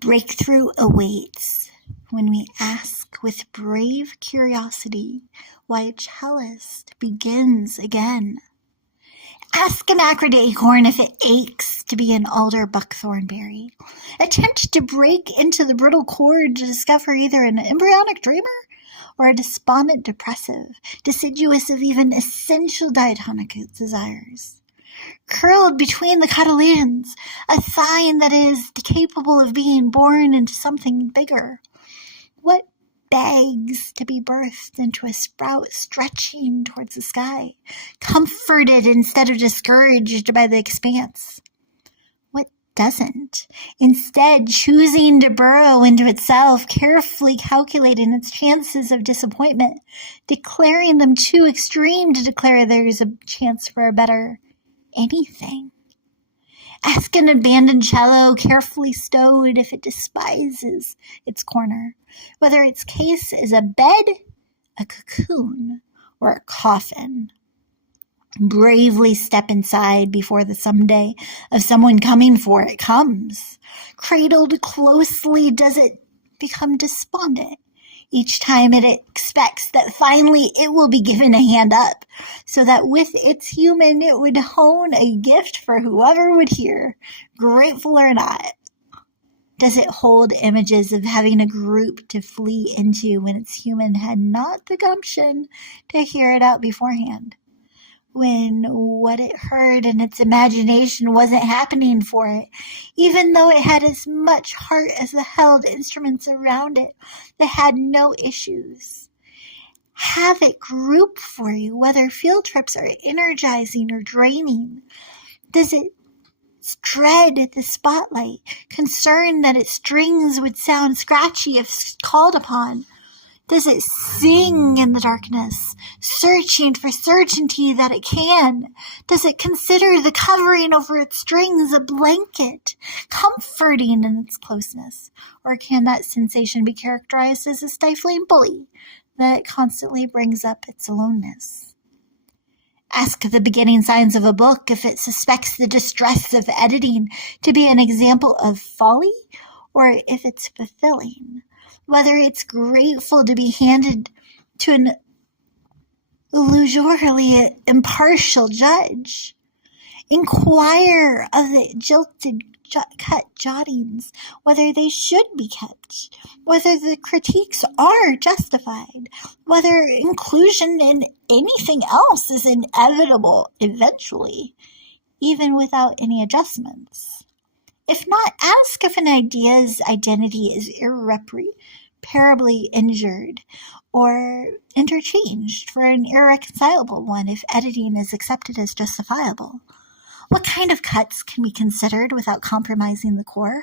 Breakthrough awaits when we ask with brave curiosity why a cellist begins again. Ask an Acrid Acorn if it aches to be an alder buckthornberry. Attempt to break into the brittle cord to discover either an embryonic dreamer or a despondent depressive, deciduous of even essential diatonic desires. Curled between the cotyledons, a sign that it is capable of being born into something bigger. What begs to be birthed into a sprout stretching towards the sky, comforted instead of discouraged by the expanse? What doesn't, instead choosing to burrow into itself, carefully calculating its chances of disappointment, declaring them too extreme to declare there's a chance for a better anything? Ask an abandoned cello, carefully stowed, if it despises its corner, whether its case is a bed, a cocoon, or a coffin. Bravely step inside before the someday of someone coming for it comes. Cradled closely, does it become despondent each time it expects that finally it will be given a hand up, so that with its human it would hone a gift for whoever would hear, grateful or not? Does it hold images of having a group to flee into when its human had not the gumption to hear it out beforehand? When what it heard in its imagination wasn't happening for it, even though it had as much heart as the held instruments around it that had no issues. Have it group for you, whether field trips are energizing or draining. Does it dread the spotlight, concerned that its strings would sound scratchy if called upon? Does it sing in the darkness, searching for certainty that it can? Does it consider the covering over its strings a blanket, comforting in its closeness? Or can that sensation be characterized as a stifling bully that constantly brings up its aloneness? Ask the beginning signs of a book if it suspects the distress of editing to be an example of folly, or if it's fulfilling. Whether it's grateful to be handed to an illusorily impartial judge. Inquire of the jilted cut jottings, whether they should be kept, whether the critiques are justified, whether inclusion in anything else is inevitable eventually, even without any adjustments. If not, ask if an idea's identity is irreparably injured or interchanged for an irreconcilable one if editing is accepted as justifiable. What kind of cuts can be considered without compromising the core?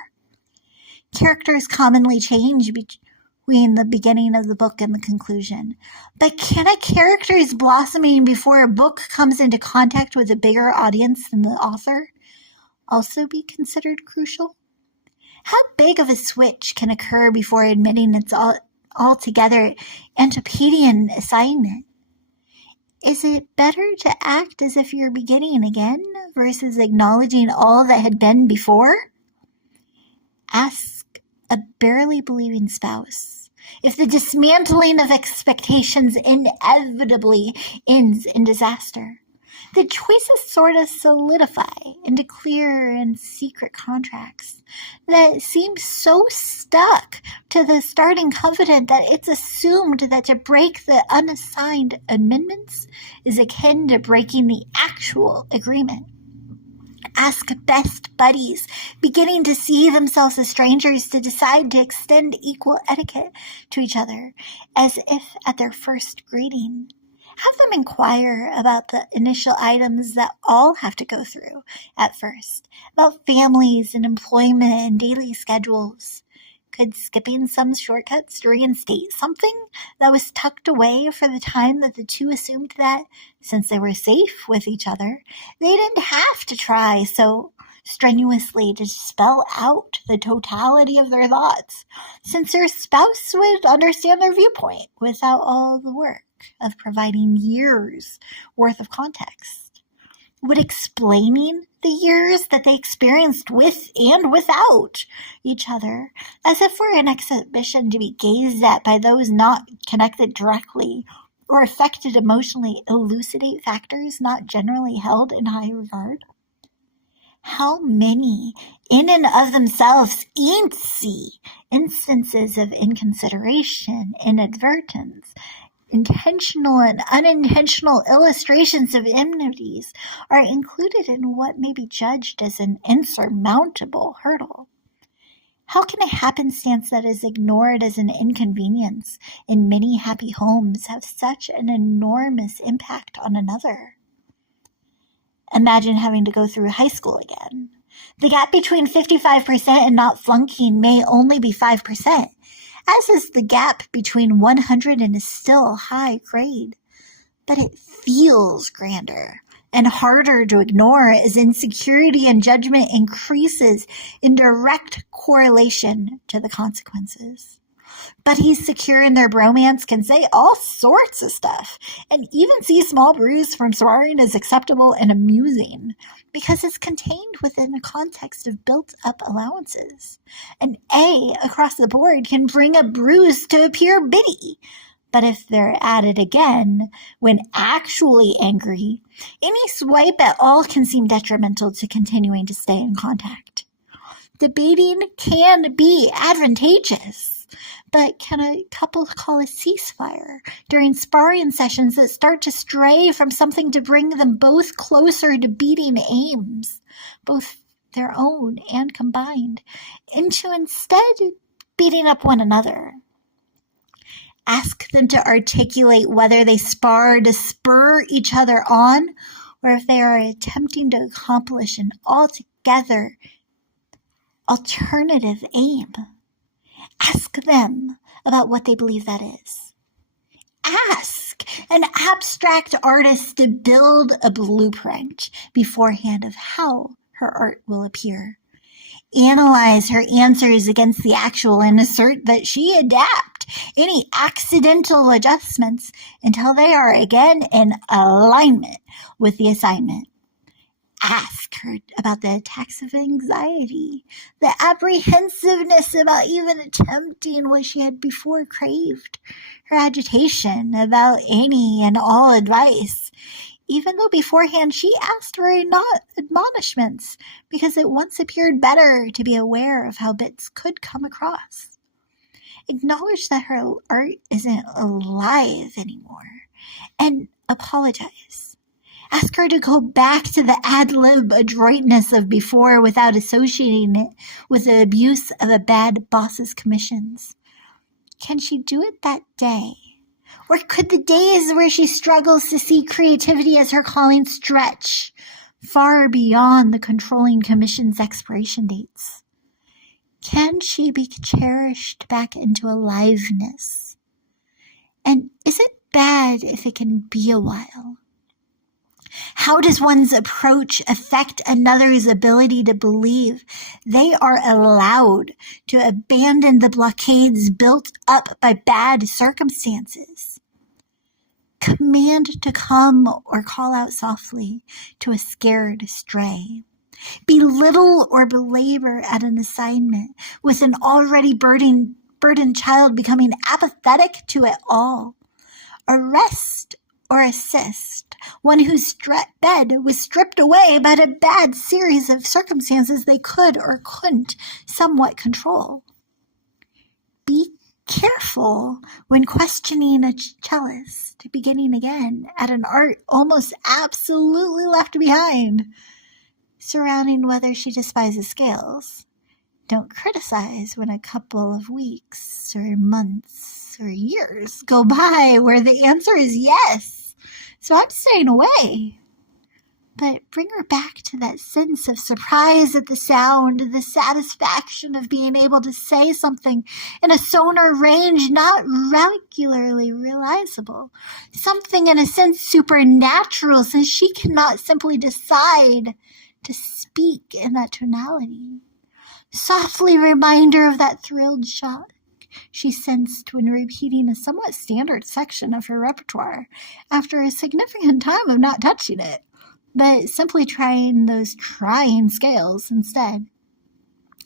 Characters commonly change between the beginning of the book and the conclusion. But can a character's blossoming before a book comes into contact with a bigger audience than the author also be considered crucial? How big of a switch can occur before admitting its altogether Antipodean assignment? Is it better to act as if you're beginning again versus acknowledging all that had been before? Ask a barely believing spouse if the dismantling of expectations inevitably ends in disaster. The choices sort of solidify into clear and secret contracts that seem so stuck to the starting covenant that it's assumed that to break the unassigned amendments is akin to breaking the actual agreement. Ask best buddies beginning to see themselves as strangers to decide to extend equal etiquette to each other as if at their first greeting. Have them inquire about the initial items that all have to go through at first, about families and employment and daily schedules. Could skipping some shortcuts reinstate something that was tucked away for the time that the two assumed that, since they were safe with each other, they didn't have to try so strenuously to spell out the totality of their thoughts, since their spouse would understand their viewpoint without all the work of providing years worth of context? would explaining the years that they experienced with and without each other, as if we're an exhibition to be gazed at by those not connected directly or affected emotionally, elucidate factors not generally held in high regard? How many, in and of themselves, eensy instances of inconsideration, inadvertence, intentional and unintentional illustrations of enmities are included in what may be judged as an insurmountable hurdle? How can a happenstance that is ignored as an inconvenience in many happy homes have such an enormous impact on another? Imagine having to go through high school again. The gap between 55% and not flunking may only be 5%, as is the gap between 100 and a still high grade. But it feels grander and harder to ignore as insecurity and judgment increases in direct correlation to the consequences. Buddies secure in their bromance can say all sorts of stuff, and even see small brews from sparring as acceptable and amusing, because it's contained within a context of built-up allowances. An A across the board can bring a bruise to appear bitty, but if they're at it again, when actually angry, any swipe at all can seem detrimental to continuing to stay in contact. Debating can be advantageous. But can a couple call a ceasefire during sparring sessions that start to stray from something to bring them both closer to beating aims, both their own and combined, into instead beating up one another? Ask them to articulate whether they spar to spur each other on, or if they are attempting to accomplish an altogether alternative aim. Ask them about what they believe that is. Ask an abstract artist to build a blueprint beforehand of how her art will appear. Analyze her answers against the actual and assert that she adapt any accidental adjustments until they are again in alignment with the assignment. Ask her about the attacks of anxiety, the apprehensiveness about even attempting what she had before craved, her agitation about any and all advice, even though beforehand she asked for admonishments, because it once appeared better to be aware of how bits could come across. Acknowledge that her art isn't alive anymore, and apologize. Ask her to go back to the ad-lib adroitness of before without associating it with the abuse of a bad boss's commissions. Can she do it that day? Or could the days where she struggles to see creativity as her calling stretch far beyond the controlling commission's expiration dates? Can she be cherished back into aliveness? And is it bad if it can be a while? How does one's approach affect another's ability to believe they are allowed to abandon the blockades built up by bad circumstances? Command to come or call out softly to a scared stray. Belittle or belabor at an assignment with an already burdened child becoming apathetic to it all. Arrest or assist one whose bed was stripped away by a bad series of circumstances they could or couldn't somewhat control. Be careful when questioning a cellist beginning again at an art almost absolutely left behind, surrounding whether she despises scales. Don't criticize when a couple of weeks or months or years go by where the answer is yes. So I'm staying away. But bring her back to that sense of surprise at the sound, the satisfaction of being able to say something in a sonar range not regularly realizable. Something in a sense supernatural, since she cannot simply decide to speak in that tonality. Softly remind her of that thrilled shock she sensed when repeating a somewhat standard section of her repertoire after a significant time of not touching it. but simply trying those trying scales instead.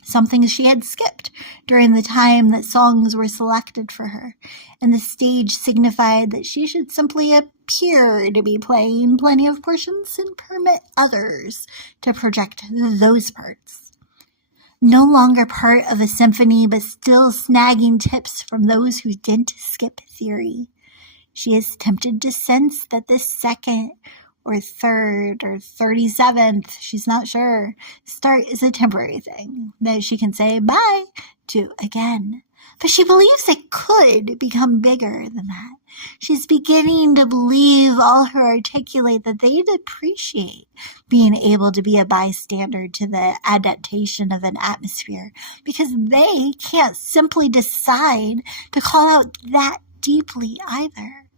Something she had skipped during the time that songs were selected for her, and the stage signified that she should simply appear to be playing plenty of portions and permit others to project those parts. No longer part of a symphony, but still snagging tips from those who didn't skip theory. She is tempted to sense that this second or third or 37th, she's not sure, start is a temporary thing that she can say bye to again. But she believes it could become bigger than that. She's beginning to believe all who articulate that they'd appreciate being able to be a bystander to the adaptation of an atmosphere, because they can't simply decide to call out that deeply either.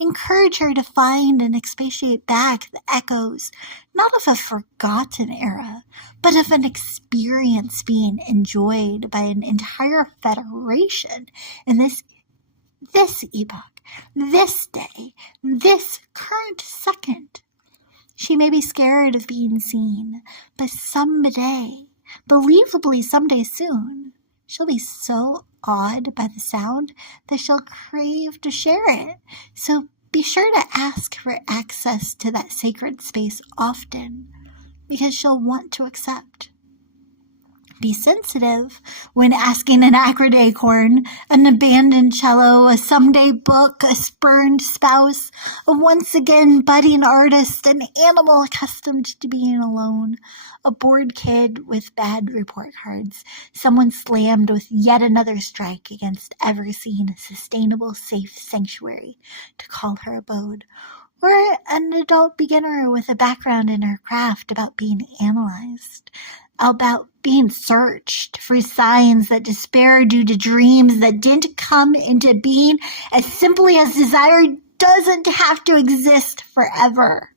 Encourage her to find and expatiate back the echoes, not of a forgotten era, but of an experience being enjoyed by an entire federation in this epoch, this day, this current second. She may be scared of being seen, but someday, believably someday soon, she'll be so awed by the sound that she'll crave to share it. So be sure to ask for access to that sacred space often, because she'll want to accept. Be sensitive when asking an Acrid Acorn, an abandoned cello, a someday book, a spurned spouse, a once again budding artist, an animal accustomed to being alone, a bored kid with bad report cards, someone slammed with yet another strike against ever-seen sustainable safe sanctuary to call her abode, or an adult beginner with a background in her craft about being analyzed, about being searched for signs that despair due to dreams that didn't come into being as simply as desire doesn't have to exist forever.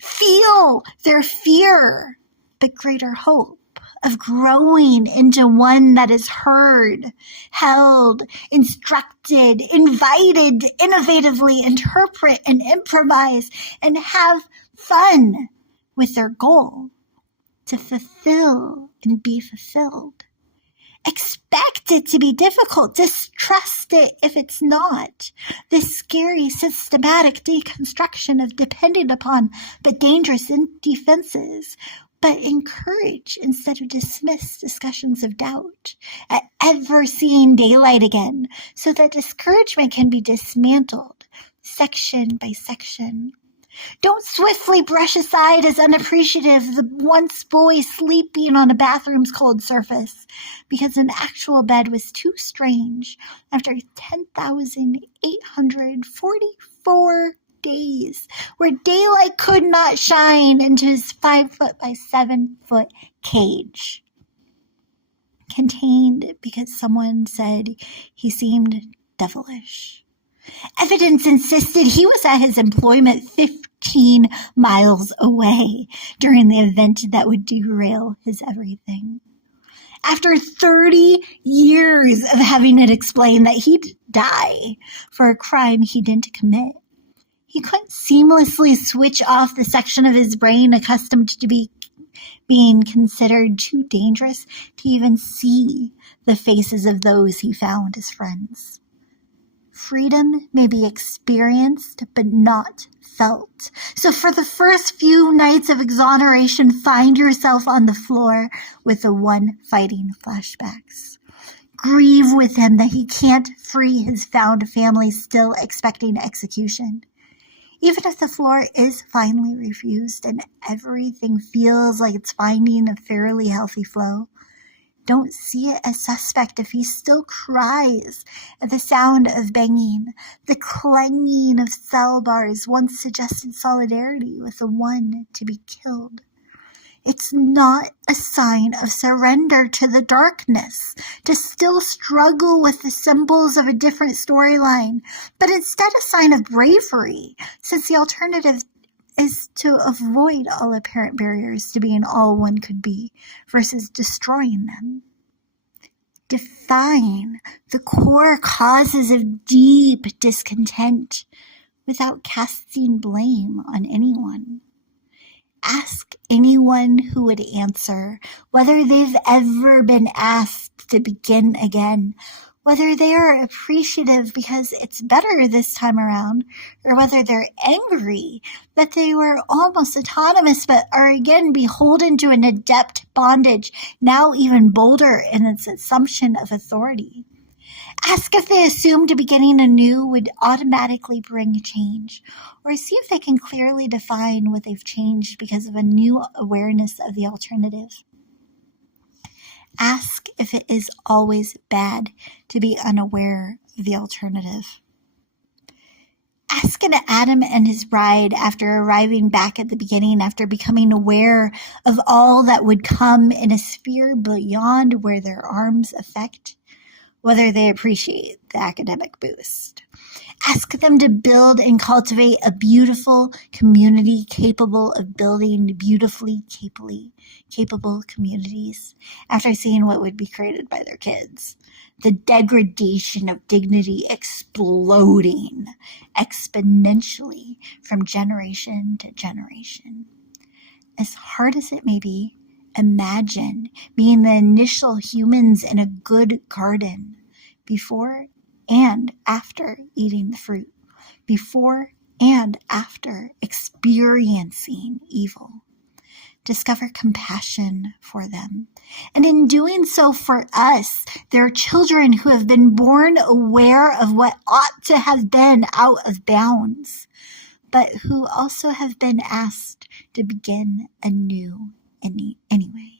Feel their fear, but greater hope of growing into one that is heard, held, instructed, invited to innovatively interpret and improvise and have fun with their goal, to fulfill and be fulfilled. Expect it to be difficult. Distrust it if it's not. This scary systematic deconstruction of dependent upon but dangerous defenses. But encourage instead of dismiss discussions of doubt at ever seeing daylight again, so that discouragement can be dismantled section by section. Don't swiftly brush aside as unappreciative the once boy sleeping on a bathroom's cold surface, because an actual bed was too strange after 10,844 days where daylight could not shine into his 5-foot by 7-foot cage. Contained because someone said he seemed devilish. Evidence insisted he was at his employment 15 miles away during the event that would derail his everything. After 30 years of having it explained that he'd die for a crime he didn't commit, he couldn't seamlessly switch off the section of his brain accustomed to being considered too dangerous to even see the faces of those he found as friends. Freedom may be experienced, but not felt. So for the first few nights of exoneration, find yourself on the floor with the one fighting flashbacks. Grieve with him that he can't free his found family still expecting execution. Even if the floor is finally refused and everything feels like it's finding a fairly healthy flow, don't see it as suspect if he still cries at the sound of banging. The clanging of cell bars once suggested solidarity with the one to be killed. It's not a sign of surrender to the darkness, to still struggle with the symbols of a different storyline, but instead a sign of bravery, since the alternative is to avoid all apparent barriers to being all one could be versus destroying them. Define the core causes of deep discontent without casting blame on anyone. Ask anyone who would answer whether they've ever been asked to begin again, whether they are appreciative because it's better this time around, or whether they're angry that they were almost autonomous but are again beholden to an adept bondage, now even bolder in its assumption of authority. Ask if they assumed beginning anew would automatically bring change, or see if they can clearly define what they've changed because of a new awareness of the alternative. Ask if it is always bad to be unaware of the alternative. Ask an Adam and his bride after arriving back at the beginning, after becoming aware of all that would come in a sphere beyond where their arms affect, whether they appreciate the academic boost. Ask them to build and cultivate a beautiful community capable of building beautifully capable communities after seeing what would be created by their kids. The degradation of dignity exploding exponentially from generation to generation. As hard as it may be, imagine being the initial humans in a good garden before and after eating the fruit, before and after experiencing evil. Discover compassion for them. And in doing so for us, their children who have been born aware of what ought to have been out of bounds, but who also have been asked to begin anew anyway.